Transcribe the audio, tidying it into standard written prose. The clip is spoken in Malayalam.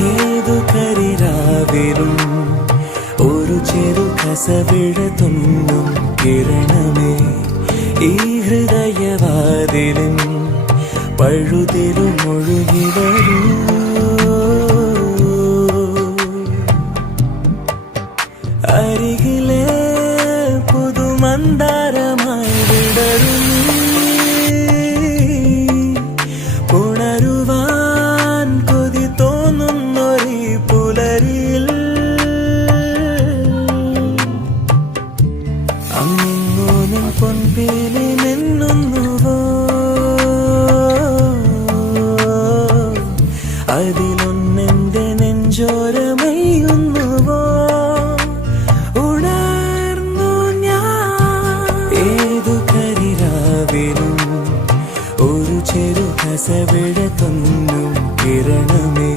ഏതു കരിരാവിലും ഒരു ചെറു കസവിട തുന്നും കിരണമേ ഈ ഹൃദയവാതിലും പഴുതിലും ഒഴുകി വരൂ. അരികിലെ പുതുമന്ദാരമായി വിടരും ഉണരുവാൻ കൊതി തോന്നുന്നൊരു പുലരിയിൽ അങ്ങോ നിൻ പൊൻപേലി നിന്നുവോ അതിലൊന്നെന്റെ നെഞ്ചോരമയുന്നുവോ ഉണർന്നു ഞാൻ ഏതു കരിരാവിലും ഒരു ചെറു കസവിട തുന്നും കിരണമേ